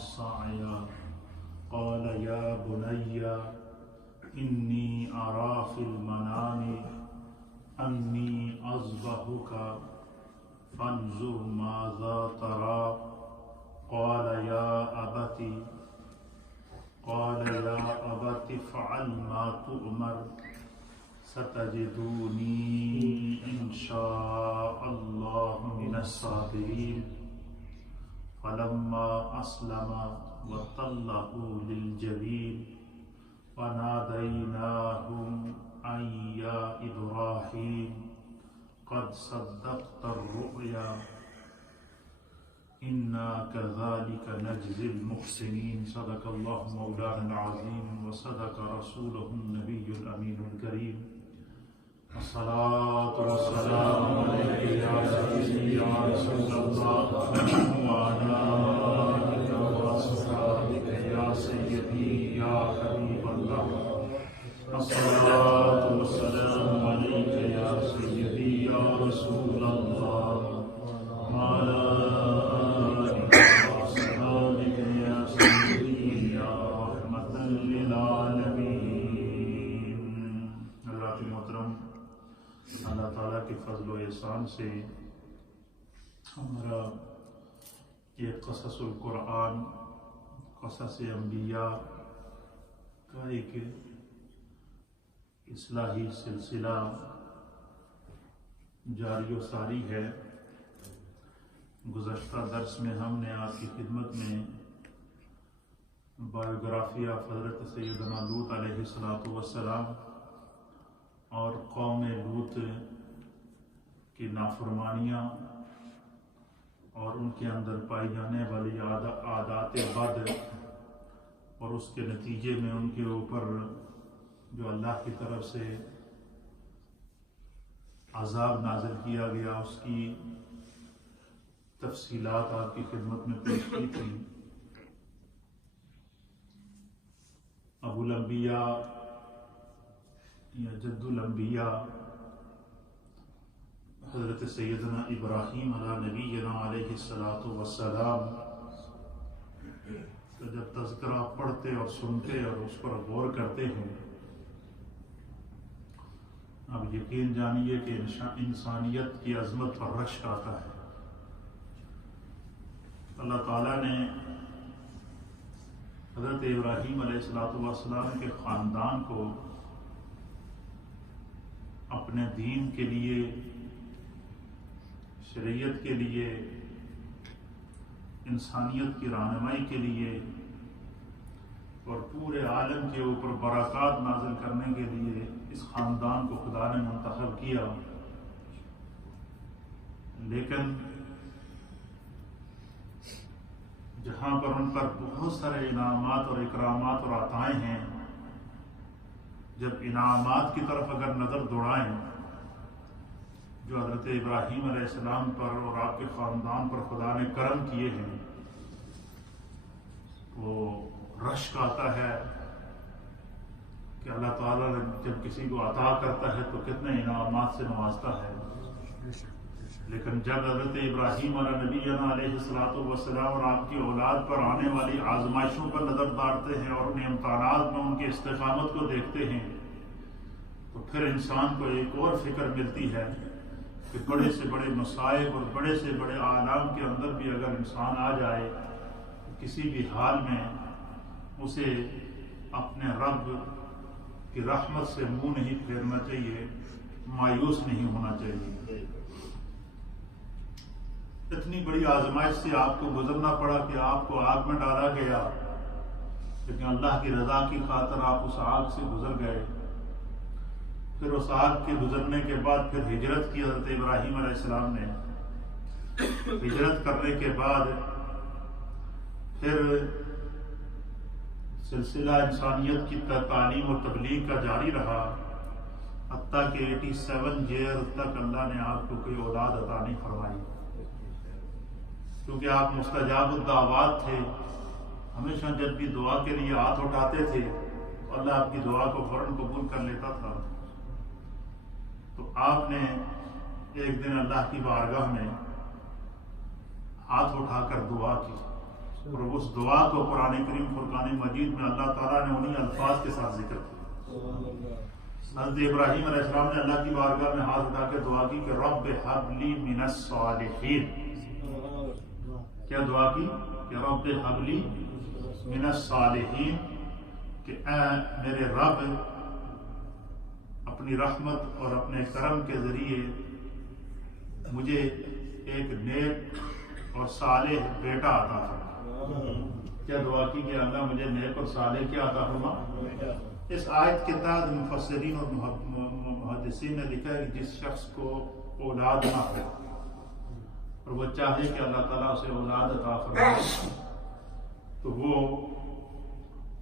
السعي قال يا بني إني أرى في المنام أني أذبحك فانظر ماذا ترى قال يا أبت افعل ما تؤمر ستجدوني إن شاء الله من الصابرين فلما أسلم وتله للجبين وناديناه أن يا إبراهيم قد صدقت الرؤيا إنا كذلك نجزي المحسنين صدق الله مولانا العظيم وصدق رسوله النبي الأمين الكريم الصلاة والسلام عليك يا سيدي يا رسول الله وعلى آلك وأصحابك يا سيدي يا حبيب الله الصلاة والسلام عليك يا سيدي يا رسول الله وعلى آلك وأصحابك يا سيدي يا رحمة للعالمين. حضرات محترم، اللہ تعالیٰ کے فضل و احسان سے ہمارا یہ قصص القرآن، قصص انبیاء کا ایک اصلاحی سلسلہ جاری و ساری ہے. گزشتہ درس میں ہم نے آپ کی خدمت میں بایوگرافی آف حضرت سیدنا لوط علیہ السلام اور قوم لوط کی نافرمانیاں اور ان کے اندر پائی جانے والی عادات بد اور اس کے نتیجے میں ان کے اوپر جو اللہ کی طرف سے عذاب نازل کیا گیا اس کی تفصیلات آپ کی خدمت میں پیش کی تھی. ابو الانبیاء یا جد الانبیاء حضرت سیدنا ابراہیم علیہ نبینا علیہ السلام کا جب تذکرہ پڑھتے اور سنتے اور اس پر غور کرتے ہیں، اب یقین جانیے کہ انسانیت کی عظمت پر رشک آتا ہے. اللہ تعالیٰ نے حضرت ابراہیم علیہ السلام کے خاندان کو اپنے دین کے لیے، شریعت کے لیے، انسانیت کی رہنمائی کے لیے اور پورے عالم کے اوپر برکات نازل کرنے کے لیے اس خاندان کو خدا نے منتخب کیا. لیکن جہاں پر ان پر بہت سارے انعامات اور اکرامات اور عطائیں ہیں، جب انعامات کی طرف اگر نظر دوڑائیں جو حضرت ابراہیم علیہ السلام پر اور آپ کے خاندان پر خدا نے کرم کیے ہیں، وہ رشک آتا ہے کہ اللہ تعالیٰ جب کسی کو عطا کرتا ہے تو کتنے انعامات سے نوازتا ہے. لیکن جب حضرت ابراہیم علیہ نبینا علیہ السلام اور آپ کی اولاد پر آنے والی آزمائشوں پر نظر ڈالتے ہیں اور انہیں امتحانات میں ان کی استقامت کو دیکھتے ہیں تو پھر انسان کو ایک اور فکر ملتی ہے کہ بڑے سے بڑے مصائب اور بڑے سے بڑے عالم کے اندر بھی اگر انسان آ جائے تو کسی بھی حال میں اسے اپنے رب کی رحمت سے منہ نہیں پھیرنا چاہیے، مایوس نہیں ہونا چاہیے. اتنی بڑی آزمائش سے آپ کو گزرنا پڑا کہ آپ کو آگ میں ڈالا گیا، لیکن اللہ کی رضا کی خاطر آپ اس آگ سے گزر گئے. پھر اس آگ کے گزرنے کے بعد پھر ہجرت کی حضرت ابراہیم علیہ السلام نے. ہجرت کرنے کے بعد پھر سلسلہ انسانیت کی تعلیم اور تبلیغ کا جاری رہا، حتیٰ کہ 87 ایئر تک اللہ نے آپ کو کوئی اولاد عطا نہیں فرمائی، کیونکہ آپ مستجاب الدعوات تھے. ہمیشہ جب بھی دعا کے لیے ہاتھ اٹھاتے تھے تو اللہ آپ کی دعا کو فوراً قبول کر لیتا تھا. تو آپ نے ایک دن اللہ کی بارگاہ میں ہاتھ اٹھا کر دعا کی اور اس دعا کو قرآن کریم فرقان مجید میں اللہ تعالیٰ نے انہی الفاظ کے ساتھ ذکر کیا۔ حضرت ابراہیم علیہ السلام نے اللہ کی بارگاہ میں ہاتھ اٹھا کے دعا کی کہ رب ہب لی من الصالحین۔ کیا دعا کی کہ رب ہب لی من الصالحین، کہ اے میرے رب اپنی رحمت اور اپنے کرم کے ذریعے مجھے ایک نیک اور صالح بیٹا عطا فرما۔ کیا دعا کی کہ اللہ مجھے نیک اور صالح کیا عطا فرما؟ اس آیت کے تحت مفسرین اور محدثین نے لکھا ہے کہ جس شخص کو اولاد نہ ہو اور وہ چاہے کہ اللہ تعالیٰ اسے اولاد عطا فرمائے تو وہ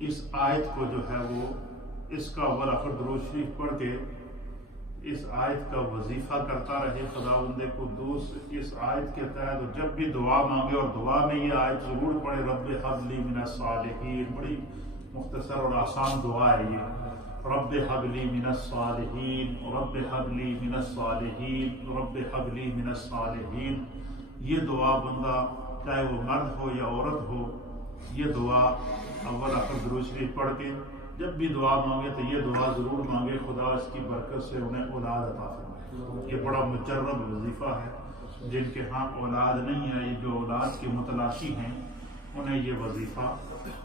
اس آیت کو جو ہے وہ اس کا اول آخر درود شریف پڑھ کے اس آیت کا وظیفہ کرتا رہے۔ خداوند قدوس اس آیت کے تحت جب بھی دعا مانگے اور دعا میں یہ آیت ضرور پڑھے، رب حب لی من الصالحین۔ بڑی مختصر اور آسان دعا ہے یہ، رب حب لی من الصالحین، رب حب لی من الصالحین، رب حب لی من الصالحین۔ یہ دعا بندہ چاہے وہ مرد ہو یا عورت ہو، یہ دعا اول آخر درود شریف پڑھ کے جب بھی دعا مانگے تو یہ دعا ضرور مانگے، خدا اس کی برکت سے انہیں اولاد عطا فرمائے۔ یہ بڑا مجرد وظیفہ ہے۔ جن کے ہاں اولاد نہیں ہے، جو اولاد کے متلاشی ہیں، انہیں یہ وظیفہ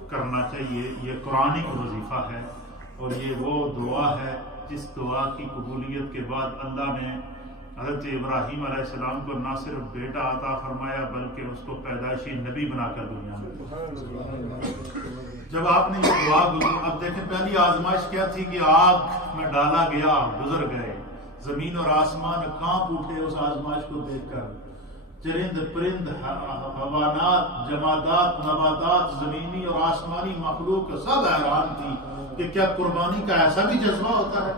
کرنا چاہیے۔ یہ قرآنی وظیفہ ہے اور یہ وہ دعا ہے جس دعا کی قبولیت کے بعد اللہ نے حضرت ابراہیم علیہ السلام کو نہ صرف بیٹا عطا فرمایا بلکہ اس کو پیدائشی نبی بنا کر دنیا میں۔ جب آپ نے یہ دعا اب دیکھیں پہلی آزمائش کیا تھی کہ آگ میں ڈالا گیا، گزر گئے، زمین اور آسمان کانپ اٹھے اس آزمائش کو دیکھ کر، چرند پرند حیوانات جمادات نباتات زمینی اور آسمانی مخلوق سب حیران تھی کہ کیا قربانی کا ایسا بھی جذبہ ہوتا ہے۔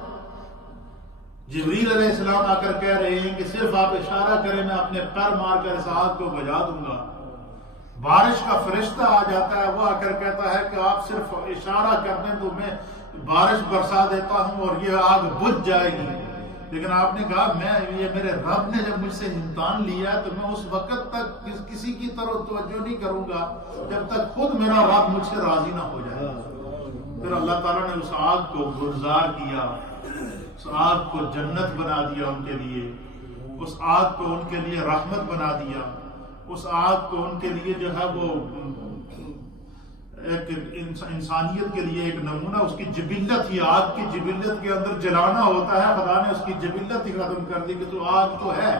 جبریل علیہ السلام آ کر کہہ رہے ہیں کہ صرف آپ اشارہ کریں میں اپنے پیر مار کر اس آگ کو بجھا دوں گا۔ بارش کا فرشتہ آ جاتا ہے، وہ آ کر کہتا ہے کہ آپ صرف اشارہ کر دیں تو میں بارش برسا دیتا ہوں اور یہ آگ بجھ جائے گی۔ لیکن آپ نے کہا یہ میرے رب نے جب مجھ سے امتحان لیا ہے تو میں اس وقت تک کسی کی طرف توجہ نہیں کروں گا جب تک خود میرا رب مجھ سے راضی نہ ہو جائے۔ پھر اللہ تعالیٰ نے اس آگ کو گلزار کیا، اس آگ کو جنت بنا دیا ان کے لیے، اس آگ کو ان کے لیے رحمت بنا دیا، اس آگ کو ان کے لیے جو ہے وہ ایک انسانیت کے لیے ایک نمونہ، اس کی جبلت ہی، آگ کی جبلت کے اندر جلانا ہوتا ہے، خدا نے اس کی جبلت ہی ختم کر دی کہ تو آگ تو ہے،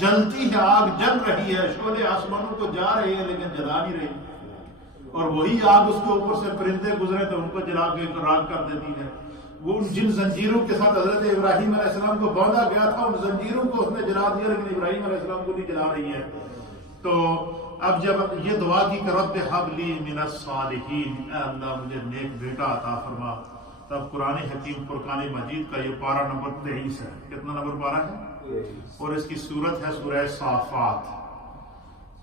جلتی ہے، آگ جل رہی ہے، شعلے آسمانوں کو جا رہے ہیں لیکن جلا نہیں رہی، اور وہی آگ اس کے اوپر سے پرندے گزرے تو ان کو جلا کے راکھ کر دیتی ہے۔ وہ جن زنجیروں کے ساتھ حضرت ابراہیم علیہ السلام کو باندھا گیا تھا ان زنجیروں کو اس نے جلا دیا لیکن ابراہیم علیہ السلام کو نہیں جلا رہی ہے۔ تو اب جب یہ دعا کی کہ رب حب لی من الصالحین، اے اللہ مجھے نیک بیٹا عطا فرما، تب قرآن حکیم فرقان مجید کا یہ پارہ نمبر 23 ہے۔ کتنا نمبر پارہ ہے؟ اور اس کی سورت ہے سورہ صافات۔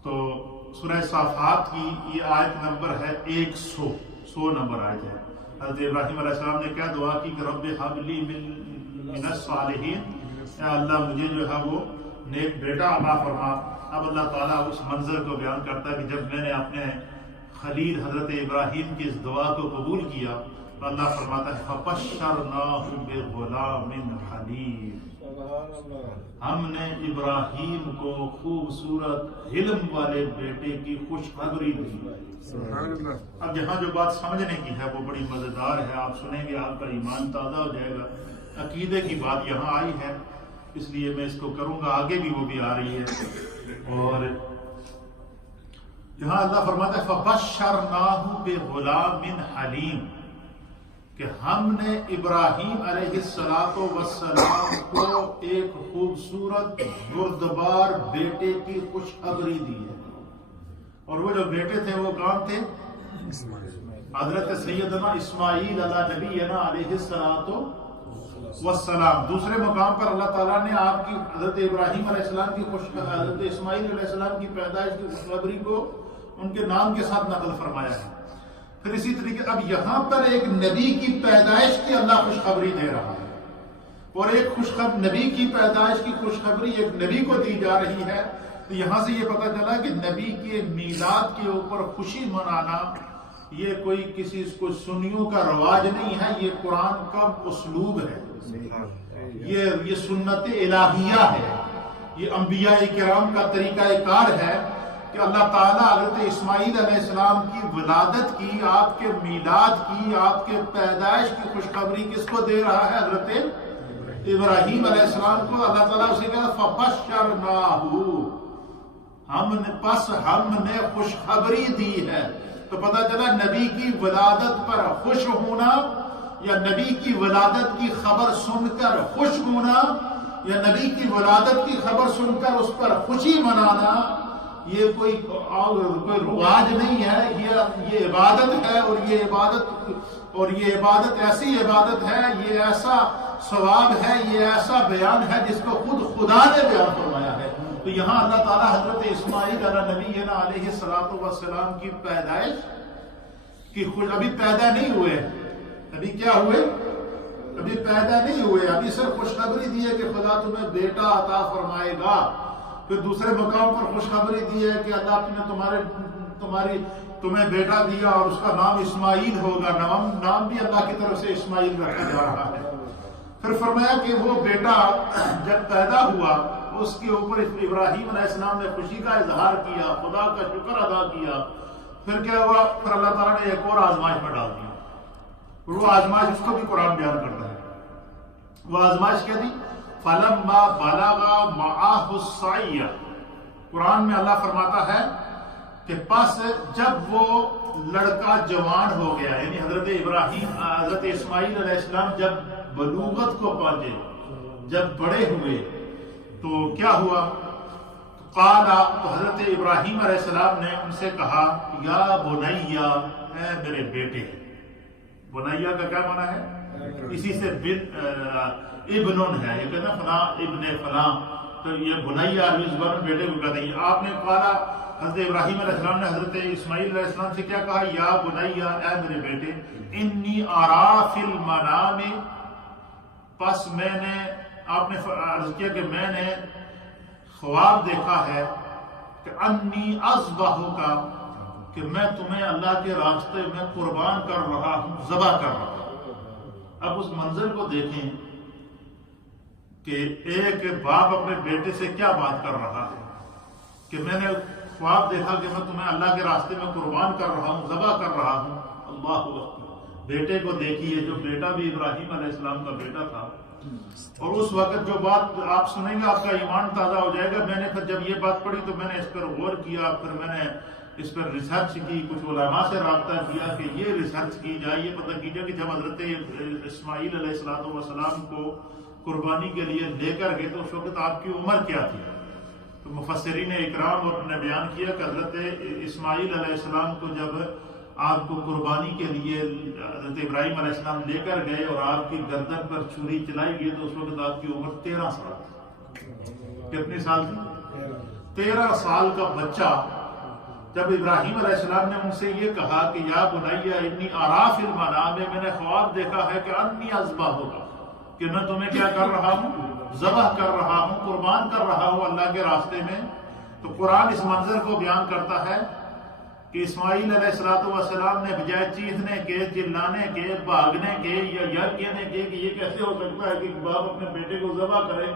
تو سورہ صافات کی یہ آیت نمبر ہے 100 نمبر آیت ہے۔ حضرت ابراہیم علیہ السلام نے کیا دعا کی کہ رب حب لی من الصالحین، اے اللہ مجھے جو ہے وہ نیک بیٹا عطا فرما۔ اب اللہ تعالیٰ اس منظر کو بیان کرتا ہے کہ جب میں نے اپنے خلیل حضرت ابراہیم کی اس دعا کو قبول کیا تو اللہ فرماتا ہے فَبَشَّرْنَاهُ بِغُلَامٍ حَلِيمٍ، ہم نے ابراہیم کو خوبصورت حلم والے بیٹے کی خوشخبری دی۔ اب یہاں جو بات سمجھنے کی ہے وہ بڑی مزیدار ہے، آپ سنیں گے آپ کا ایمان تازہ ہو جائے گا۔ عقیدے کی بات یہاں آئی ہے اس لیے میں اس کو کروں گا، آگے بھی وہ بھی آ رہی ہے۔ اور یہاں اللہ فرماتا ہے فَبَشَّرْنَاهُ بِغُلَامٍ حَلِيمٍ، کہ ہم نے ابراہیم علیہ السلام کو ایک خوبصورت بردبار بیٹے کی خوشخبری دی ہے۔ اور وہ جو بیٹے تھے وہ کون تھے؟ حضرت سیدنا اسماعیل علیہ نبینا علیہ السلام۔ دوسرے مقام پر اللہ تعالیٰ نے آپ کی حضرت ابراہیم علیہ السلام کی حضرت اسماعیل علیہ السلام کی پیدائش کی خوشخبری کو ان کے نام کے ساتھ نقل فرمایا ہے۔ پھر اسی طریقے اب یہاں پر ایک نبی کی پیدائش کی اللہ خوشخبری دے رہا ہے، اور ایک نبی کی پیدائش کی خوشخبری ایک نبی کو دی جا رہی ہے، تو یہاں سے یہ پتہ چلا کہ نبی کے میلاد کے اوپر خوشی منانا یہ کوئی کسی کو سنیوں کا رواج نہیں ہے، یہ قرآن کا اسلوب ہے، یہ سنت الہیہ ہے، یہ انبیاء کرام کا طریقہ کار ہے کہ اللہ تعالیٰ حضرت اسماعیل علیہ السلام کی ولادت کی، آپ کے میلاد کی، آپ کے پیدائش کی خوشخبری کس کو دے رہا ہے؟ حضرت ابراہیم علیہ السلام کو۔ اللہ تعالیٰ اسے کہا فَبَشَّرْنَاهُ، ہم نے خوشخبری دی ہے۔ تو پتہ چلا نبی کی ولادت پر خوش ہونا یا نبی کی ولادت کی خبر سن کر خوش ہونا یا نبی کی ولادت کی خبر سن کر اس پر خوشی منانا یہ کوئی رواج نہیں ہے، یہ عبادت ہے، اور یہ عبادت ایسی عبادت ہے، یہ ایسا ثواب ہے، یہ ایسا بیان ہے جس کو خود خدا نے بیان فرمایا ہے۔ تو یہاں اللہ تعالیٰ حضرت اسماعیل علیہ نبینا علیہ السلام کی پیدائش کی ابھی پیدا نہیں ہوئے، ابھی کیا ہوئے؟ ابھی پیدا نہیں ہوئے، ابھی صرف خوشخبری دی ہے کہ خدا تمہیں بیٹا عطا فرمائے گا۔ پھر دوسرے مقام پر خوشخبری دی ہے کہ اللہ نے تمہیں بیٹا دیا اور اس کا نام اسماعیل ہوگا، نام بھی اللہ کی طرف سے اسماعیل رکھا جا رہا ہے۔ پھر فرمایا کہ وہ بیٹا جب پیدا ہوا اس کے اوپر ابراہیم علیہ السلام نے خوشی کا اظہار کیا، خدا کا شکر ادا کیا۔ پھر کیا ہوا؟ پھر اللہ تعالیٰ نے ایک اور آزمائش میں ڈال دیا، وہ آزمائش اس کو بھی قرآن بیان کرتا ہے۔ وہ آزمائش کیا تھی؟ فَلَمَّا بَلَغَ مَعَهُ السَّعْيَ، قرآن میں اللہ فرماتا ہے کہ پس جب وہ لڑکا جوان ہو گیا، یعنی حضرت اسماعیل علیہ السلام جب بلوغت کو پہنچے، جب بڑے ہوئے تو کیا ہوا؟ قال، تو حضرت ابراہیم علیہ السلام نے ان سے کہا یا بنیا، اے میرے بیٹے۔ بنیا کا کیا معنی ہے؟ اسی سے ابن ہے، یہ کہنا فلاں ابن فلاں، تو یہ بنیا عربی زبان میں بیٹے کو کہتے ہیں۔ آپ نے کہا حضرت ابراہیم علیہ السلام نے حضرت اسماعیل علیہ السلام سے کیا کہا؟ یا بنیا، اے میرے بیٹے، انی ارا فی المنام، پس میں نے، آپ نے عرض کیا کہ میں نے خواب دیکھا ہے کہ انی اذبحک، کہ میں تمہیں اللہ کے راستے میں قربان کر رہا ہوں، ذبح کر رہا ہوں۔ اب اس منظر کو دیکھیں کہ ایک باپ اپنے بیٹے سے کیا بات کر رہا ہے کہ میں نے خواب دیکھا کہ میں تمہیں اللہ کے راستے میں قربان کر رہا ہوں، ذبح کر رہا ہوں۔ اللہ اکبر، بیٹے کو دیکھیے، جو بیٹا بھی ابراہیم علیہ السلام کا بیٹا تھا، اور اس وقت جو بات آپ سنیں گے آپ کا ایمان تازہ ہو جائے گا۔ میں نے پھر جب یہ بات پڑھی تو میں نے اس پر غور کیا، پھر میں نے اس پر ریسرچ کی، کچھ علماء سے رابطہ کیا کہ یہ ریسرچ کی جائے، یہ پتہ کیجیے کہ جب حضرت اسماعیل علیہ السلام کو قربانی کے لیے لے کر گئے تو اس وقت آپ کی عمر کیا تھی؟ تو مفسرین اکرام نے بیان کیا کہ حضرت اسماعیل علیہ السلام کو جب آپ کو قربانی کے لیے حضرت ابراہیم علیہ السلام لے کر گئے اور آپ کی گردن پر چھری چلائی گئی تو اس وقت آپ کی عمر 13 سال تھی۔ کتنی سال تھی؟ 13 سال کا بچہ۔ جب ابراہیم علیہ السلام نے ان سے یہ کہا کہ یا بنیا انی ارا فی المنام، میں نے خواب دیکھا ہے کہ انی اذبحک، کہ میں تمہیں کیا کر رہا ہوں؟ ذبح کر رہا ہوں، قربان کر رہا ہوں اللہ کے راستے میں۔ تو قرآن اس منظر کو بیان کرتا ہے کہ اسماعیل علیہ السلام نے بجائے چیخنے کے، چلانے کے، بھاگنے کے یا یر کہنے کے کہ یہ کیسے ہو سکتا ہے کہ باپ اپنے بیٹے کو ذبح کرے،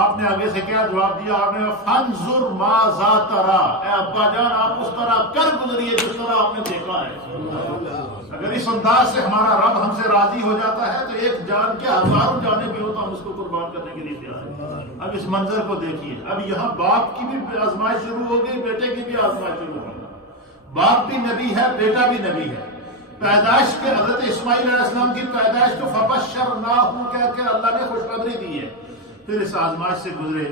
آپ نے آگے سے کیا جواب دیا؟ آپ نے فانظر ماذا ترى، اے ابا جان آپ اس طرح کر گزریے جس طرح آپ نے دیکھا ہے۔ اگر اس انداز سے ہمارا رب ہم سے راضی ہو جاتا ہے تو ایک جان کے ہزاروں جانیں بھی ہو تو ہم اس کو قربان کرنے کے لیے تیار ہیں۔ اب اس منظر کو دیکھیے، اب یہاں باپ کی بھی آزمائش شروع ہو گئی، بیٹے کی بھی آزمائش شروع ہو گئی۔ باپ بھی نبی ہے، بیٹا بھی نبی ہے۔ پیدائش کے حضرت اسماعیل علیہ السلام کی پیدائش کو فبشرناہ کہہ کے اللہ نے خوشخبری دی ہے۔ پھر اس آزمائش سے گزرے،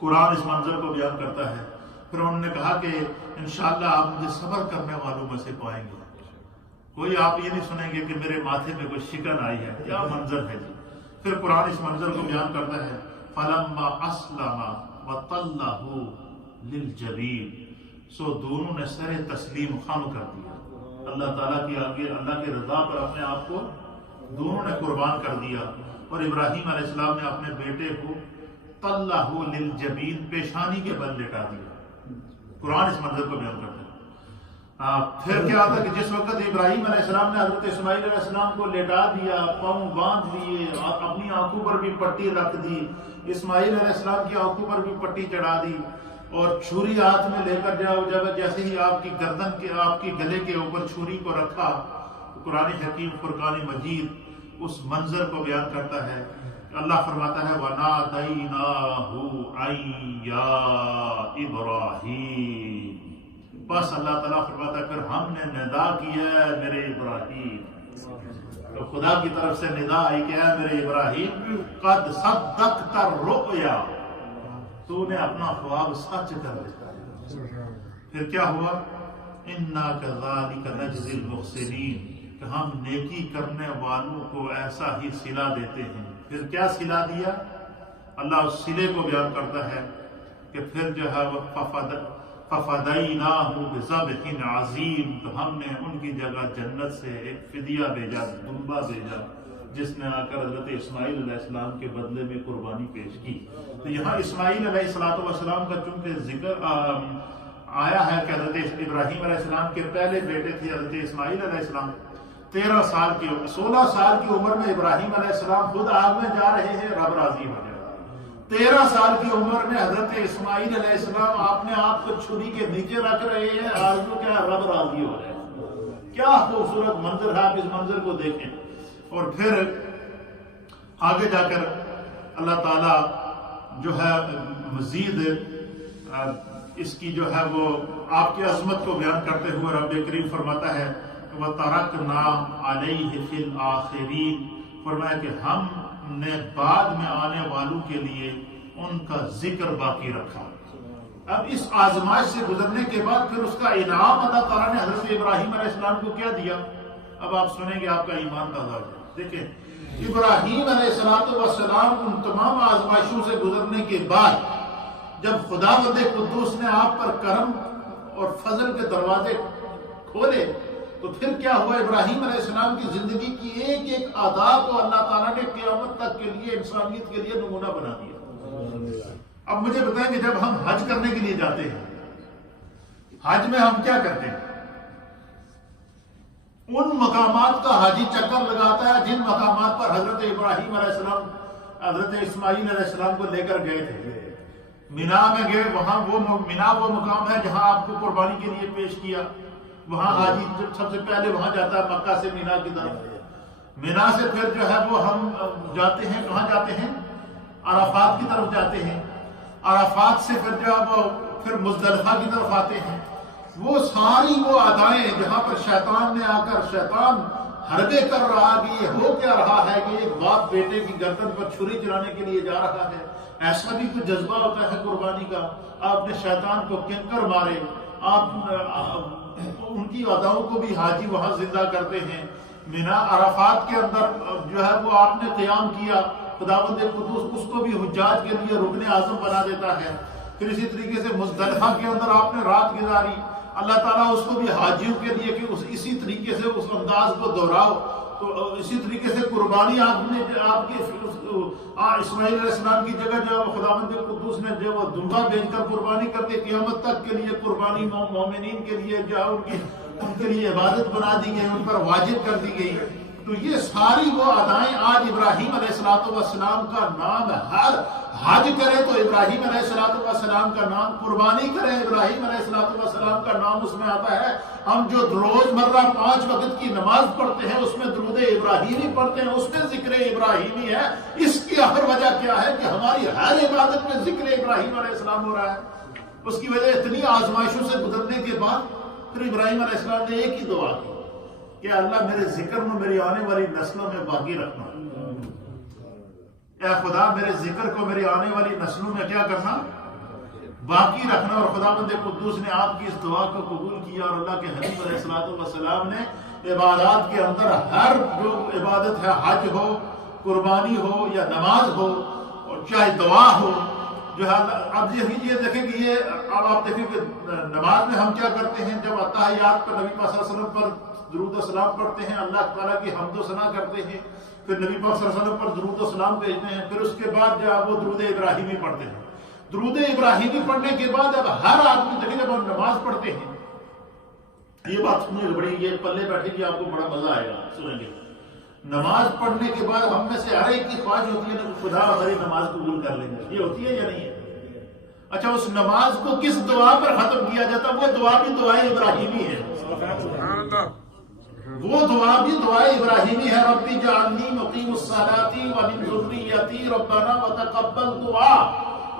قرآن اس منظر کو بیان کرتا ہے۔ پھر انہوں نے کہا کہ انشاءاللہ آپ مجھے صبر کرنے والوں میں سے پائیں گے، کوئی آپ یہ نہیں سنیں گے کہ میرے ماتھے پہ کوئی شکن آئی ہے، کیا منظر ہے جی۔ پھر قرآن اس منظر کو بیان کرتا ہے فَلَمَّا أَسْلَمَ وَتَلَّهُ لِلْجَبِينِ، سو دونوں نے سر تسلیم خم کر دیا، اللہ تعالیٰ کی آگے اللہ کی رضا پر اپنے آپ کو دونوں نے قربان کر دیا۔ اور ابراہیم علیہ السلام نے اپنے بیٹے کو طلہ للجبین، پیشانی کے بل لٹا دیا۔ قرآن اس منظر کو بیان کرتا ہے۔ پھر کیا ہوتا کہ جس وقت ابراہیم علیہ السلام نے حضرت اسماعیل علیہ السلام کو لٹا دیا، پاؤں باندھ لیے، اپنی آنکھوں پر بھی پٹی رکھ دی، اسماعیل علیہ السلام کی آنکھوں پر بھی پٹی چڑھا دی، اور چھری ہاتھ میں لے کر جب جیسے ہی آپ کی گردن کے آپ کی گلے کے اوپر چھری کو رکھا، قرآن حکیم فرقان مجید اس منظر کو بیان کرتا ہے۔ اللہ فرماتا ہے وَنَادَيْنَاهُ أَن يَا إِبْرَاهِيمُ، بس اللہ تعالیٰ فرماتا ہے پھر ہم نے ندا کی ہے میرے ابراہیم، تو خدا کی طرف سے ندا آئی کہ اے میرے ابراہیم قد صدقت الرؤیا، تو نے اپنا خواب سچ کر دیا۔ پھر کیا ہوا؟ انا کذالک نجزی المحسنین، کہ ہم نیکی کرنے والوں کو ایسا ہی صلہ دیتے ہیں۔ پھر کیا صلہ دیا؟ اللہ اس صلے کو بیان کرتا ہے کہ پھر جو ہے وہ فَفَدَيْنَاهُ بِذَبْحٍ عَظِيمٍ، تو ہم نے ان کی جگہ جنت سے ایک فدیہ بھیجا، دمبا بھیجا، جس نے آ کر حضرت اسماعیل علیہ السلام کے بدلے میں قربانی پیش کی۔ تو یہاں اسماعیل علیہ السلام کا چونکہ ذکر آیا ہے کہ حضرت ابراہیم علیہ السلام کے پہلے بیٹے تھے حضرت اسماعیل علیہ السلام، 16 سال کی عمر میں ابراہیم علیہ السلام خود آگ میں جا رہے ہیں، رب راضی ہو جائے۔ 13 سال کی عمر میں حضرت اسماعیل علیہ السلام اپنے آپ کو چھری کے نیچے رکھ رہے ہیں، آرزو کیا رب راضی ہو جائے۔ کیا خوبصورت منظر ہے، آپ اس منظر کو دیکھیں۔ اور پھر آگے جا کر اللہ تعالیٰ جو ہے مزید اس کی جو ہے وہ آپ کی عظمت کو بیان کرتے ہوئے رب کریم فرماتا ہے وَتَرَكْنَا عَلَيْهِ فِي الْآخِرِينَ، فرمایا کہ ہم نے بعد میں آنے والوں کے لیے ان کا ذکر باقی رکھا۔ اب اس آزمائش سے گزرنے کے بعد پھر اس کا انعام اللہ تعالیٰ نے حضرت ابراہیم علیہ السلام کو کیا دیا؟ اب آپ سنیں گے آپ کا ایمان تازہ ہو جائے۔ دیکھیں ابراہیم علیہ السلام ان تمام آزمائشوں سے گزرنے کے بعد جب خداوند قدوس نے آپ پر کرم اور فضل کے دروازے کھولے تو پھر کیا ہوا؟ ابراہیم علیہ السلام کی زندگی کی ایک ایک ادا کو اللہ تعالیٰ نے قیامت تک کے لیے انسانیت کے لیے نمونہ بنا دیا۔ اب مجھے بتائیں کہ جب ہم حج کرنے کے لیے جاتے ہیں، حج میں ہم کیا کرتے ہیں؟ ان مقامات کا حاجی چکر لگاتا ہے جن مقامات پر حضرت ابراہیم علیہ السلام حضرت اسماعیل علیہ السلام کو لے کر گئے تھے۔ مینا میں گئے، وہاں مینا وہ مقام ہے جہاں آپ کو قربانی کے لیے پیش کیا، وہاں حاجی سب سے پہلے وہاں جاتا ہے مکہ سے مینا کی طرف۔ مینا سے پھر جو ہے وہ ہم جاتے ہیں، کہاں جاتے ہیں؟ عرفات کی طرف جاتے ہیں۔ عرفات سے پھر جو ہے وہ پھر مزدلفہ کی طرف آتے ہیں۔ وہ ساری وہ ادائیں جہاں پر شیطان نے آ کر شیطان حربے کر رہا کہ یہ ہو کیا رہا ہے کہ ایک باپ بیٹے کی گردن پر چھری چلانے کے لیے جا رہا ہے، ایسا بھی کوئی جذبہ ہوتا ہے قربانی کا؟ آپ نے شیطان کو کنکر مارے، آپ ان کی اداؤں کو بھی حاجی وہاں زندہ کرتے ہیں۔ مینا عرفات کے اندر جو ہے وہ آپ نے قیام کیا، خداوند قدوس اس کو بھی حجاج کے لیے رکن اعظم بنا دیتا ہے۔ پھر اسی طریقے سے مزدلفہ کے اندر آپ نے رات گزاری، اللہ تعالیٰ اس کو بھی حاجیوں کے لیے کہ اسی طریقے سے اس انداز کو دہراؤ۔ تو اسی طریقے سے قربانی آپ نے آپ کے اسماعیل علیہ السلام کی جگہ جو خداوند قدوس نے جو وہ دمبا بیچ کر قربانی کرتے قیامت تک کے لیے قربانی مومنین کے لیے جو ان کے لیے عبادت بنا دی گئی، ان پر واجب کر دی گئی۔ تو یہ ساری وہ ادائیں آج ابراہیم علیہ السلام کا نام ہے۔ ہر حج کرے تو ابراہیم علیہ السلام کا نام، قربانی کرے ابراہیم علیہ السلام کا نام اس میں آتا ہے۔ ہم جو روز مرہ 5 وقت کی نماز پڑھتے ہیں اس میں درود ابراہیمی پڑھتے ہیں، اس میں ذکر ابراہیمی ہے۔ اس کی آخر وجہ کیا ہے کہ ہماری ہر عبادت میں ذکر ابراہیم علیہ السلام ہو رہا ہے۔ اس کی وجہ اتنی آزمائشوں سے گزرنے کے بعد پھر ابراہیم علیہ السلام نے ایک ہی دعا کی کہ اللہ میرے ذکر میں میری آنے والی نسلوں میں باقی رکھنا۔ اے خدا میرے ذکر کو میری آنے والی نسلوں میں کیا کرنا؟ باقی رکھنا۔ اور خداوند قدوس نے آپ کی اس دعا کو قبول کیا، اور اللہ کے حبیب علیہ السلام نے عبادات کے اندر ہر جو عبادت ہے، حج ہو، قربانی ہو یا نماز ہو اور چاہے دعا ہو جو ہے، اب یہ دیکھیں کہ یہ اب آپ دیکھیں کہ نماز میں ہم کیا کرتے ہیں؟ جب اتحیات پر نبی پاک صلی اللہ علیہ وسلم پر درود و سلام پڑھتے ہیں، اللہ تعالیٰ کی حمد و ثنا کرتے ہیں، پھر نبی پاک صلی اللہ علیہ وسلم پر درود و سلام بھیجتے ہیں، پھر اس کے بعد جب وہ درود ابراہیمی پڑھتے ہیں. درود ابراہیمی پڑھنے کے بعد اب ہر آدمی دیکھیں جب ہم نماز پڑھتے ہیں، یہ بات سنیں بڑی، یہ پلے بیٹھے گی آپ کو بڑا مزہ آئے گا سنیں گے. نماز پڑھنے کے بعد ہم میں سے ہر ایک کی خواہش ہوتی ہے نا کہ خدا ہماری نماز قبول کر لیں گے. یہ ہوتی ہے یا نہیں ہے؟ اچھا، اس نماز کو کس دعا پر ختم کیا جاتا؟ وہ دعا بھی دعائے ابراہیمی ہے. وہ دعا بھی دعائے ابراہیمی ہے. ربی جعلنی مقیم الصلاۃ ومن ذریتی ربنا وتقبل دعا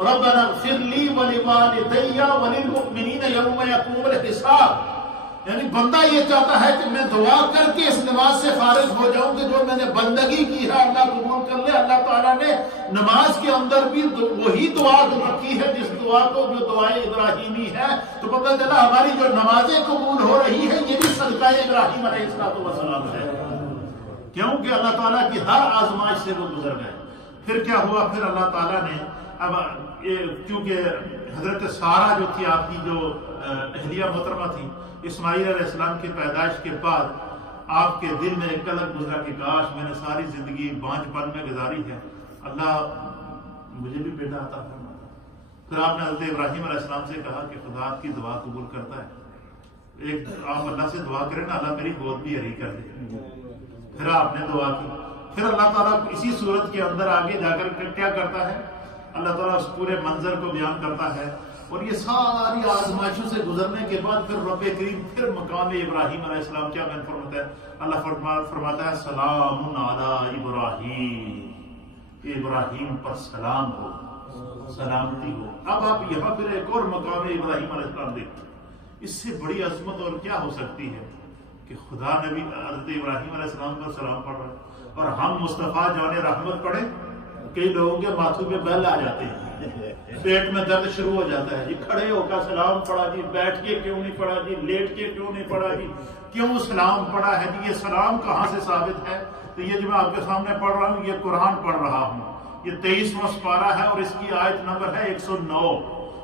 ربنا اغفر لی ولوالدی وللمؤمنین یوم یقوم الحساب. یعنی بندہ یہ چاہتا ہے کہ میں دعا کر کے اس نماز سے فارغ ہو جاؤں کہ جو میں نے بندگی کی ہے اللہ قبول کر لے. اللہ تعالیٰ نے نماز کے اندر بھی وہی دعا رکھی ہے جس دعا کو جو دعائے ابراہیمی ہے. تو پتہ چلا ہماری جو نمازیں قبول ہو رہی ہے یہ بھی صدقہ ابراہیم علیہ السلام ہے. کیونکہ اللہ تعالیٰ کی ہر آزمائش سے وہ گزر گئے. پھر کیا ہوا؟ پھر اللہ تعالیٰ نے اب کیونکہ حضرت سارہ جو تھی آپ کی جو اہلیہ محترمہ تھی، اسماعیل علیہ السلام کی پیدائش کے بعد آپ کے دل میں ایک کلک گزرا کہ کاش میں نے ساری زندگی بانجھ پن میں گزاری ہے، اللہ مجھے بھی بیٹا عطا فرماتا. پھر آپ نے حضرت ابراہیم علیہ السلام سے کہا کہ خدا آپ کی دعا قبول کرتا ہے، ایک آپ اللہ سے دعا کریں نا اللہ میری گود بھی ہری کر دے. پھر آپ نے دعا کی. پھر اللہ تعالیٰ اسی صورت کے اندر آگے جا کر کیا کرتا ہے؟ اللہ تعالیٰ اس پورے منظر کو بیان کرتا ہے. اور یہ ساری آزمائشوں سے گزرنے کے بعد پھر رب کریم پھر مقام ابراہیم علیہ السلام کیا بیان فرماتا ہے؟ اللہ فرماتا ہے سلام علی ابراہیم، ابراہیم پر سلام ہو، سلامتی ہو. اب آپ یہاں پھر ایک اور مقام ابراہیم علیہ السلام دیکھتے ہیں. اس سے بڑی عظمت اور کیا ہو سکتی ہے کہ خدا نبی حضرت ابراہیم علیہ السلام پر سلام پڑھ رہا ہے اور ہم مصطفیٰ جان رحمت پڑھیں. کئی لوگوں کے ماتھوں پہ بیل آ جاتے ہیں، پیٹ میں درد شروع ہو جاتا ہے. جی کھڑے ہو کر سلام پڑھا جی، بیٹھ کے کیوں نہیں پڑھا جی، لیٹ کے کیوں نہیں پڑھا جی، کیوں سلام پڑھا ہے جی؟ یہ سلام کہاں سے ثابت ہے؟ تو یہ جو میں آپ کے سامنے پڑھ رہا ہوں یہ قرآن پڑھ رہا ہوں. یہ 23واں سپارہ ہے اور اس کی آیت نمبر ہے 109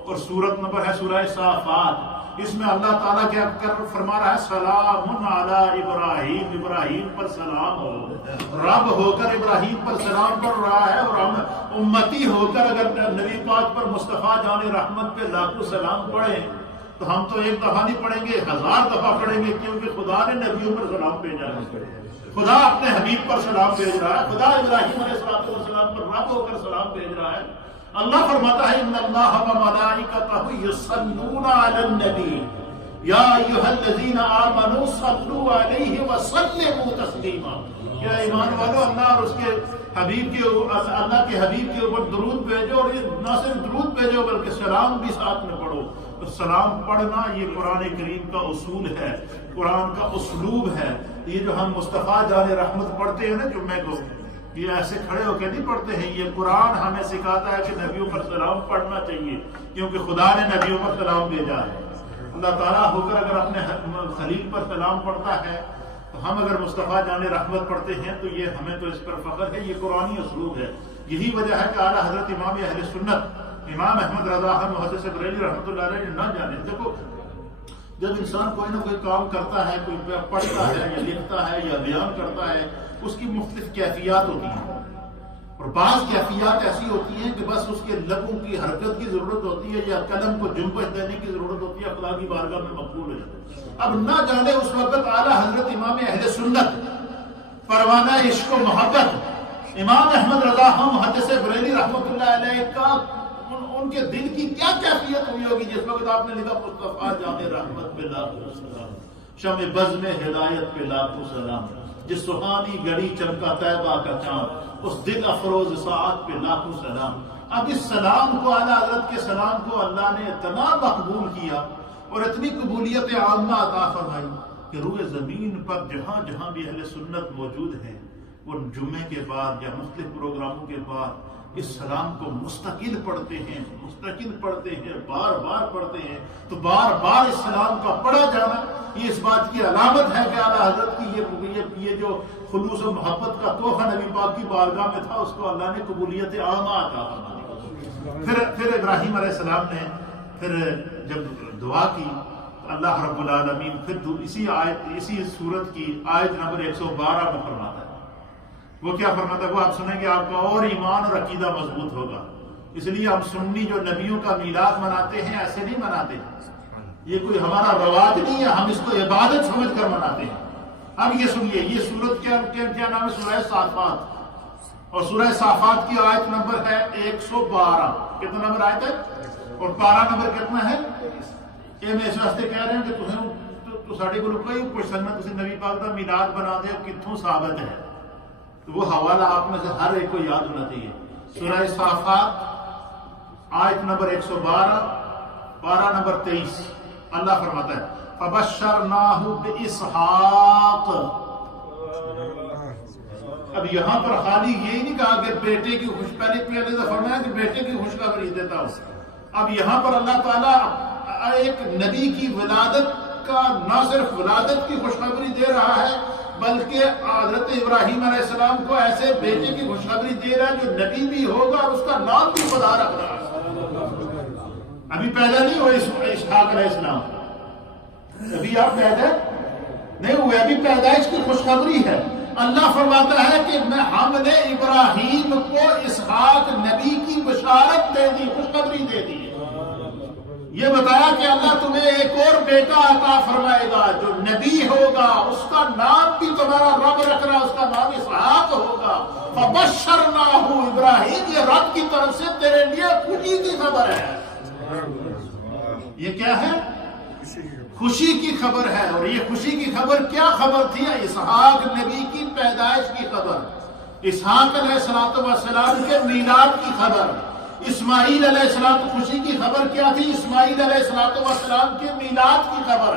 اور سورت نمبر ہے سورہ صافات. اس میں اللہ تعالیٰ کیا فرما رہا ہے؟ سلام علی ابراہیم، ابراہیم پر سلام ہو. رب ہو کر ابراہیم پر سلام پڑھ رہا ہے اور ہم امتی ہو کر اگر نبی پاک پر مصطفیٰ جان رحمت پہ لاکھوں سلام پڑھیں تو ہم تو ایک دفعہ نہیں پڑھیں گے، 1000 دفعہ پڑھیں گے، کیونکہ خدا نے نبیوں پر سلام بھیجا ہے. خدا اپنے حبیب پر سلام بھیج رہا ہے. خدا ابراہیم علیہ السلام پر رب ہو کر سلام بھیج رہا ہے. اللہ فرماتا ہے ان اللہ وملائکتہ یصلون علی النبی یا ایھا الذین آمنوا صلوا علیہ وسلموا تسلیما. یا ایمان والو اللہ اور اس کے حبیب کے اللہ کے حبیب کے اوپر درود بھیجو، اور یہ نہ صرف درود بھیجو بلکہ سلام بھی ساتھ میں پڑھو. تو سلام پڑھنا یہ قرآن کریم کا اصول ہے، قرآن کا اسلوب ہے. یہ جو ہم مصطفیٰ جان رحمت پڑھتے ہیں نا جمعے کو، یہ ایسے کھڑے ہو کے نہیں پڑھتے ہیں. یہ قرآن ہمیں سکھاتا ہے کہ نبیوں پر سلام پڑھنا چاہیے کیونکہ خدا نے نبیوں پر سلام بھیجا ہے. اللہ تعالیٰ ہو کر اگر اپنے خلیل پر سلام پڑھتا ہے تو ہم اگر مصطفیٰ جان رحمت پڑھتے ہیں تو یہ ہمیں تو اس پر فخر ہے. یہ قرآنی اسلوب ہے. یہی وجہ ہے کہ اعلیٰ حضرت امام اہل سنت امام احمد رضا محدث بریلوی رحمۃ اللہ علیہ نے نہ جانے. دیکھو جب انسان کوئی نہ کوئی کام کرتا ہے، کوئی پڑھتا ہے یا لکھتا ہے یا بیان کرتا ہے، اس کی مختلف کیفیات ہوتی ہیں. اور بعض کیفیات ایسی ہوتی ہیں کہ بس اس کے لبوں کی حرکت کی ضرورت ہوتی ہے یا قلم کو جنبش دینے کی ضرورت ہوتی ہے، خدا کی بارگاہ میں مقبول ہو جاتا ہے. اب نہ جانے اس وقت اعلیٰ حضرت امام اہل سنت پروانہ عشق و محبت امام احمد رضا محدث بریلوی رحمۃ اللہ علیہ کا ان کے دل کی کیا کیفیت ہوئی ہوگی جس وقت آپ نے لکھا مصطفیٰ جان رحمت پہ لاکھوں سلام، شمع بزم ہدایت پہ لاکھوں سلام، جس سہانی گھڑی چمکا طیبہ کا چاند، اس دل افروز ساعت پہ لاکھوں سلام. اب اس سلام کو اعلیٰ حضرت کے سلام کو اللہ نے اتنا مقبول کیا اور اتنی قبولیت عامہ عطا فرمائی کہ روئے زمین پر جہاں جہاں بھی اہل سنت موجود ہیں وہ جمعے کے بعد یا مختلف پروگراموں کے بعد اس سلام کو مستقل پڑھتے ہیں، بار بار پڑھتے ہیں. تو بار بار اس سلام کا پڑھا جانا یہ اس بات کی علامت ہے کہ اعلیٰ حضرت کی یہ جو خلوص و محبت کا تحفہ نبی پاک کی بارگاہ میں تھا اس کو اللہ نے قبولیت عامہ عطا فرمائی. پھر ابراہیم علیہ السلام نے پھر جب دعا کی اللہ رب العالمین پھر اسی سورت کی آیت نمبر 112 میں فرماتا ہے وہ کیا فرماتا ہے؟ وہ آپ سنیں گے آپ کا اور ایمان اور عقیدہ مضبوط ہوگا. اس لیے ہم سنی جو نبیوں کا میلاد مناتے ہیں ایسے نہیں مناتے، یہ کوئی ہمارا رواج نہیں ہے، ہم اس کو عبادت سمجھ کر مناتے ہیں. اب یہ سنیے، یہ سورت کیا نام ہے؟ سورہ صافات. اور سورہ صافات کی آیت نمبر ہے 112. کتنا نمبر آیت ہے؟ اور پارہ نمبر کتنا ہے؟ یہ میں اس واسطے کہہ رہے ہیں کہ تو ساڑے کو کوئی پوچھ سکنا تسی نبی پاک کا میلاد بنا دے کتوں ثابت ہے، تو وہ حوالہ آپ میں سے ہر ایک کو یاد ہونا چاہیے. سورہ صافات آیت نمبر 112، پارہ نمبر 23. اللہ فرماتا ہے فَبَشَّرْنَاهُ بِإِسْحَاقَ. اب یہاں پر خالی یہی نہیں کہا کہ بیٹے کی پہلے فرمایا کہ بیٹے کی خوشخبری دیتا ہوں. اب یہاں پر اللہ تعالیٰ ایک نبی کی ولادت کا نہ صرف ولادت کی خوشخبری دے رہا ہے بلکہ حضرت ابراہیم علیہ السلام کو ایسے بیٹے کی خوشخبری دے رہا ہے جو نبی بھی ہوگا اور اس کا نام بھی خدا رکھ رہا ہے. ابھی پیدا نہیں ہوئے اسحاق علیہ السلام، ابھی آپ پیدا نہیں ہوئے، ابھی پیدائش کی خوشخبری ہے. اللہ فرماتا ہے کہ ہم نے ابراہیم کو اسحاق نبی کی بشارت دے دی، خوشخبری دے دی. یہ بتایا کہ اللہ تمہیں ایک اور بیٹا عطا فرمائے گا جو نبی ہوگا، اس کا نام بھی تمہارا رب رکھ رہا، اس کا نام اسحاق ہوگا. فبشرناہ ابراہیم، یہ رب کی طرف سے تیرے لیے خوشی کی خبر ہے. یہ کیا ہے؟ خوشی کی خبر ہے. اور یہ خوشی کی خبر کیا خبر تھی؟ اسحاق نبی کی پیدائش کی خبر، اسحاق علیہ السلام کے میلاد کی خبر. اسماعیل علیہ السلام خوشی کی خبر کیا تھی؟ اسماعیل علیہ السلام کے میلاد کی خبر.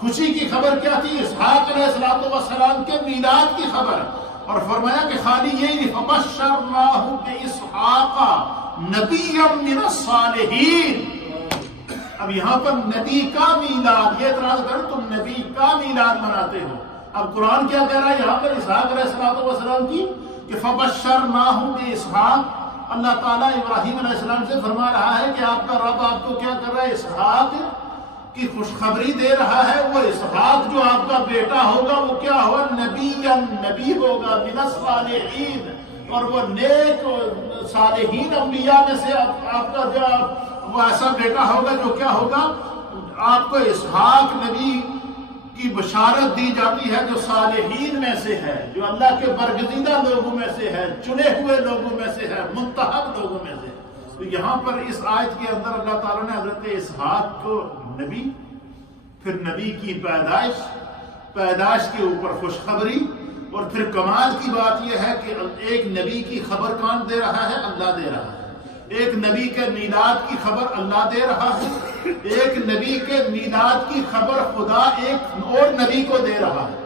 خوشی کی خبر کیا تھی؟ اسحاق علیہ السلام کے میلاد کی خبر. اور فرمایا کہ خالی یہی نہیں، فبشرناہ باسحاق نبیا من الصالحین. اب یہاں پر نبی کا میلاد، یہ اعتراض کریں تم نبی کا میلاد مناتے ہو. اب قرآن کیا کہہ رہا ہے یہاں پر اسحاق علیہ السلام کی کہ فبشرناہ باسحاق. اللہ تعالیٰ ابراہیم علیہ السلام سے فرما رہا ہے کہ آپ کا رب آپ کو کیا کر رہا ہے؟ اسحاق کی خوشخبری دے رہا ہے. وہ اسحاق جو آپ کا بیٹا ہوگا وہ کیا ہوگا؟ نبی ہوگا من الصالحین. اور وہ نیک صالحین انبیاء میں سے آپ کا جو وہ ایسا بیٹا ہوگا جو کیا ہوگا؟ آپ کو اسحاق نبی کی بشارت دی جاتی ہے جو صالحین میں سے ہے، جو اللہ کے برگزیدہ لوگوں میں سے ہے، چنے ہوئے لوگوں میں سے ہے، منتخب لوگوں میں سے. تو یہاں پر اس آیت کے اندر اللہ تعالیٰ نے حضرت اسحاق کو نبی، پھر نبی کی پیدائش کے اوپر خوشخبری، اور پھر کمال کی بات یہ ہے کہ ایک نبی کی خبر کون دے رہا ہے؟ اللہ دے رہا ہے. ایک نبی کے میلاد کی خبر اللہ دے رہا ہے، ایک نبی کے میلاد کی خبر خدا ایک اور نبی کو دے رہا ہے.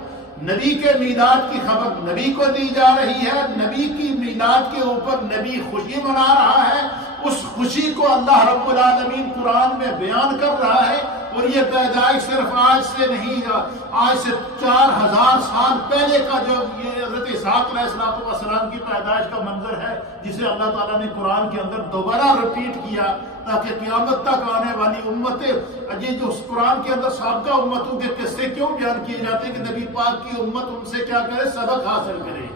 نبی کے میلاد کی خبر نبی کو دی جا رہی ہے، نبی کی میلاد کے اوپر نبی خوشی منا رہا ہے. اس خوشی کو اللہ رب العالمین قرآن میں بیان کر رہا ہے. اور یہ پیدائش صرف آج سے نہیں، آج سے 4000 سال پہلے کا جو یہ حضرت اسحاق علیہ السلام کی پیدائش کا منظر ہے جسے اللہ تعالیٰ نے قرآن کے اندر دوبارہ ریپیٹ کیا تاکہ قیامت تک آنے والی امتیں، یہ جو قرآن کے اندر سابقہ امتوں کے قصے کیوں بیان کیے جاتے ہیں کہ نبی پاک کی امت ان سے کیا کرے؟ سبق حاصل کرے.